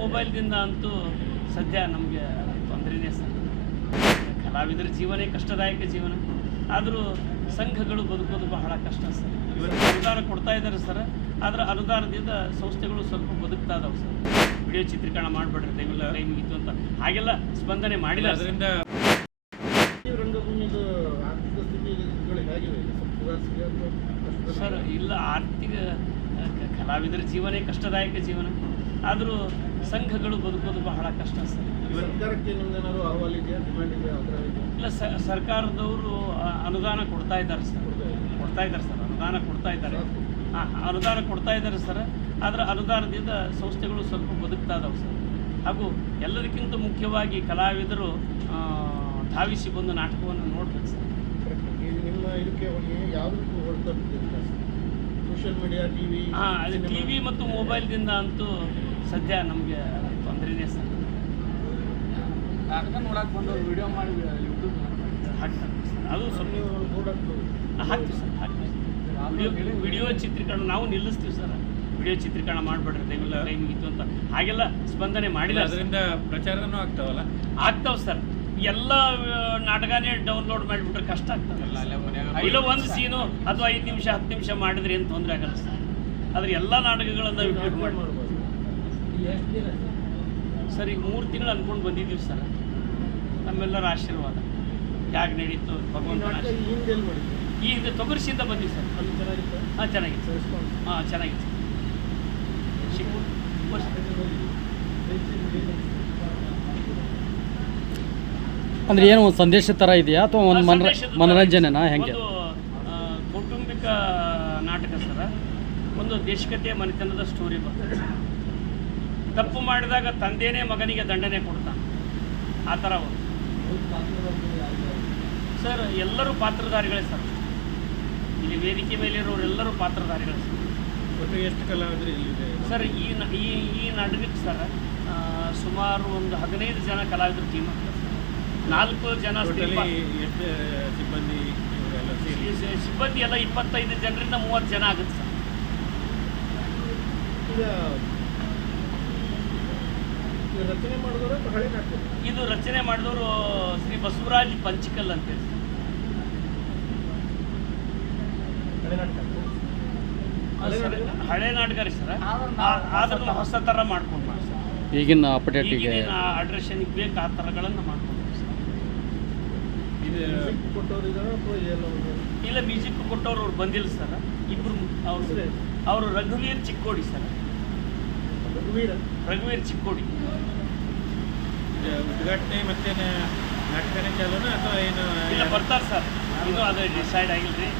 ಮೊಬೈಲ್ದಿಂದ ಅಂತೂ ಸದ್ಯ ನಮಗೆ ತೊಂದರೆನೇ ಸರ್. ಕಲಾವಿದರ ಜೀವನೇ ಕಷ್ಟದಾಯಕ ಜೀವನ. ಆದರೂ ಸಂಘಗಳು ಬದುಕೋದು ಬಹಳ ಕಷ್ಟ ಸರ್. ಅನುದಾನ ಕೊಡ್ತಾ ಇದ್ದಾರೆ ಸರ್, ಆದರೆ ಅನುದಾನದಿಂದ ಸಂಸ್ಥೆಗಳು ಸ್ವಲ್ಪ ಬದುಕ್ತಾ ಇದಾವೆ ಸರ್. ವಿಡಿಯೋ ಚಿತ್ರೀಕರಣ ಮಾಡಿಬಿಡ್ರಿ ದಯವಿಲ್ಲ ಟೈಮ್ ಇತ್ತು ಅಂತ ಹಾಗೆಲ್ಲ ಸ್ಪಂದನೆ ಮಾಡಿಲ್ಲ. ಅದರಿಂದ ರಂಗಭೂಮಿದು ಆರ್ಥಿಕ ಸ್ಥಿತಿಗಳು ಹೇಗಿವೆ ಸರ್? ಇಲ್ಲ, ಆರ್ಥಿಕ ಕಲಾವಿದರ ಜೀವನೇ ಕಷ್ಟದಾಯಕ ಜೀವನ. ಆದರೂ ಸಂಘಗಳು ಬದುಕೋದು ಬಹಳ ಕಷ್ಟ ಸರ್. ಸರ್ಕಾರಕ್ಕೆ ನಿಮ್ದೇನಾದ್ರು ಅಹವಾಲು ಇದೆಯಾ, ಡಿಮ್ಯಾಂಡ್ ಇದೆಯಾ? ಇಲ್ಲ, ಸರ್ಕಾರದವರು ಅನುದಾನ ಕೊಡ್ತಾ ಇದ್ದಾರೆ ಸರ್. ಅನುದಾನ ಕೊಡ್ತಾ ಇದ್ದಾರೆ. ಅನುದಾನ ಕೊಡ್ತಾ ಇದ್ದಾರೆ ಸರ್, ಆದರೆ ಅನುದಾನದಿಂದ ಸಂಸ್ಥೆಗಳು ಸ್ವಲ್ಪ ಬದುಕ್ತಾ ಇದಾವೆ ಸರ್. ಹಾಗೂ ಎಲ್ಲದಕ್ಕಿಂತ ಮುಖ್ಯವಾಗಿ ಕಲಾವಿದರು ಧಾವಿಸಿ ಬಂದು ನಾಟಕವನ್ನು ನೋಡ್ಬೇಕು ಸರ್. ನಿಮ್ಮ ಇದಕ್ಕೆ ಯಾವುದಕ್ಕೂ ಹೊರತ ಸೋಷಿಯಲ್ ಮೀಡಿಯಾ, ಟಿವಿ ಮತ್ತು ಮೊಬೈಲ್ದಿಂದ ಅಂತೂ ಸದ್ಯ ನಮಗೆ ತೊಂದರೆನೇ ಸರ್. ನಾಟಕ ನೋಡಕ್ಕೆ ಬಂದವರು ವಿಡಿಯೋ ಮಾಡಿ ಯೂಟ್ಯೂಬ್ ಹಾಕ್ತಾರೆ ಸರ್. ಅದು ಸ್ವಲ್ಪ ಹಾಕ್ತೀವಿ ಸರ್. ವಿಡಿಯೋ ಚಿತ್ರೀಕರಣ ನಾವು ನಿಲ್ಲಿಸ್ತೀವಿ ಸರ್. ವಿಡಿಯೋ ಚಿತ್ರೀಕರಣ ಮಾಡಿಬಿಡ್ರಿ ದಯವಿಲ್ಲ ಟೈಮ್ ಇತ್ತು ಅಂತ ಹಾಗೆಲ್ಲ ಸ್ಪಂದನೆ ಮಾಡಿಲ್ಲ. ಅದರಿಂದ ಪ್ರಚಾರನೂ ಆಗ್ತಾವೆ ಸರ್. ಎಲ್ಲ ನಾಟಕನೇ ಡೌನ್ಲೋಡ್ ಮಾಡಿಬಿಟ್ರೆ ಕಷ್ಟ ಆಗ್ತದೆ. ಇಲ್ಲ ಒಂದು ಸೀನು ಅಥವಾ 5 ನಿಮಿಷ 10 ನಿಮಿಷ ಮಾಡಿದ್ರೆ ಏನು ತೊಂದರೆ ಆಗಲ್ಲ ಸರ್. ಆದರೆ ಎಲ್ಲ ನಾಟಕಗಳನ್ನು ಯೂಟ್ಯೂಬ್ ಮಾಡ್ಬೋದು ಸರ್. ಈಗ 3 ತಿಂಗಳು ಅಂದ್ಕೊಂಡು ಬಂದಿದ್ದೀವಿ ಸರ್. ನಮ್ಮೆಲ್ಲರ ಆಶೀರ್ವಾದ ಯಾಕೆ ನಡೀತು ಭಗವಂತನ ಈ ಹಿಂದೆ ತೊಗರಿಸಿಂದ ಬಂದಿವಿ ಸರ್. ಚೆನ್ನಾಗಿತ್ತು. ಚೆನ್ನಾಗಿತ್ತು. ಅಂದರೆ ಏನು ಒಂದು ಸಂದೇಶ ಥರ ಇದೆಯಾ ಅಥವಾ ಒಂದು ಮನರಂಜನೆನಾ ಹೆಂಗೆ? ಕೌಟುಂಬಿಕ ನಾಟಕ ಸರ. ಒಂದು ದೇಶಕತೆಯ ಮನೆತನದ ಸ್ಟೋರಿ ಬರ್ತದೆ. ತಪ್ಪು ಮಾಡಿದಾಗ ತಂದೆಯೇ ಮಗನಿಗೆ ದಂಡನೆ ಕೊಡ್ತಾನೆ, ಆ ಥರ ಒಂದು ಸರ್. ಎಲ್ಲರೂ ಪಾತ್ರಧಾರಿಗಳೇ ಸರ್. ಇಲ್ಲಿ ವೇದಿಕೆ ಮೇಲಿರೋರೆಲ್ಲರೂ ಪಾತ್ರಧಾರಿಗಳೇ ಸರ್. ಎಷ್ಟು ಕಲಾವಿದರು ಇಲ್ಲಿದೆ ಸರ್? ಈ ನಾಟಕಕ್ಕೆ ಸರ್ ಸುಮಾರು ಒಂದು 15 ಜನ ಕಲಾವಿದರು ಟೀಮ್ ಆಗ್ತಾರೆ. 4 ಜನ ಸಿಬ್ಬಂದಿ ಎಲ್ಲ 25 ಜನರಿಂದ 30 ಜನ ಆಗುತ್ತೆ ಸರ್. ಇದು ರಚನೆ ಮಾಡಿದವರು ಶ್ರೀ ಬಸವರಾಜ್ ಪಂಚಿಕಲ್ ಅಂತೇಳಿ ಸರ್. ಹಳೆ ನಾಟಕ ರೀ ಸರ್. ಆದ್ರೂ ಹೊಸ ಥರ ಮಾಡ್ಕೊಂಡು ಸರ್. ಈಗಿನ ಅಪ್ಡೇಟಿಗೆ ಅಡ್ರೆಷನ್ಗೆ ಬೇಕು ಆ ಥರಗಳನ್ನು ಮಾಡ್ಕೊಂಡು ಸರ್. ಇಲ್ಲ, ಮ್ಯೂಸಿಕ್ ಕೊಟ್ಟವ್ರು ಅವ್ರು ಬಂದಿಲ್ಲ ಸರ್. ಇಬ್ಬರು ಅವರು ರಘುವೀರ್ ಚಿಕ್ಕೋಡಿ ಸರ್. ರಘುವೀರ್ ಚಿಕ್ಕೋಡಿ. ಉದ್ಘಾಟನೆ ಮತ್ತೆ ನಾಟಕನೇ ಚಾಲೂನಾ ಅಥವಾ ಏನು? ಇಲ್ಲ, ಬರ್ತಾರೆ ಸರ್. ಇನ್ನೂ ಅದು ಡಿಸೈಡ್ ಆಗಿಲ್ಲ ರೀ.